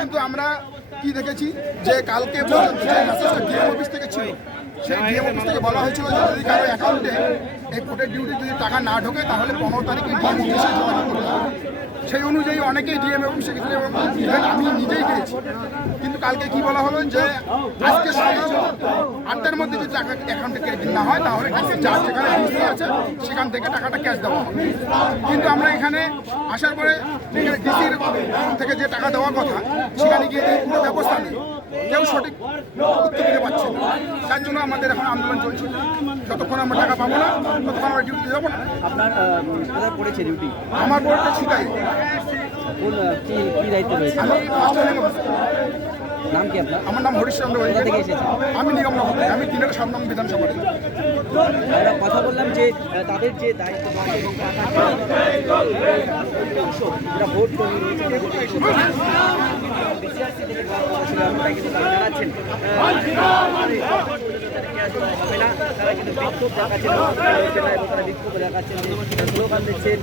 কিন্তু আমরা কি দেখেছি যে কালকে পর্যন্ত যে মেসেজটা ডিএম অফিস থেকে ছিল, সেই ডিএম অফিস থেকে বলা হয়েছিল যে যদি কারো অ্যাকাউন্টে এই ভোটের ডিউটি যদি টাকা না ঢোকে তাহলে 15 তারিখে ডিএম অফিসে যোগাযোগ করতে হবে। সেই অনুযায়ী অনেকেই ডিএম এবং সেক্ষেত্রে এবং আমি নিজেই গিয়েছি। কিন্তু কালকে কি বলা হলো যে আজকে সকাল 8টার মধ্যে যদি টাকা অ্যাকাউন্টে ক্রেডিট না হয় তাহলে যার যেখানে ডিসি আছে সেখান থেকে টাকাটা ক্যাশ দেওয়া হবে। কিন্তু আমরা এখানে আসার পরে এখানে ডিসির থেকে যে টাকা দেওয়ার কথা সেখানে গিয়ে কোনো ব্যবস্থা নেই, কেউ সঠিক উত্তর দিতে পারছে না। যার জন্য আমাদের এখন আন্দোলন চলছে। যতক্ষণ আমরা টাকা পাবো না ততক্ষণ আমরা ডিউটি যাবো না। আপনার কোথায় পড়েছে ডিউটি? আমার বোর্ডটা ছিটাই। কোন কি দায়িত্ব রয়েছে? আমি নাম কি আপনার? আমার নাম হরিশচন্দ্র। কোথা থেকে এসেছেন? আমি নিগমনগর থেকে, আমি 3 7 নং বিধানসভা। আমরা কথা বললাম যে তাদের যে দায়িত্ব এবং যারা ভোট কর্মী রয়েছে জানাচ্ছেন হবে না, তারা কিন্তু বিক্ষোভ দেখাচ্ছেন এবং তারা বিক্ষোভ দেখাচ্ছেন, স্লোগান দিচ্ছেন।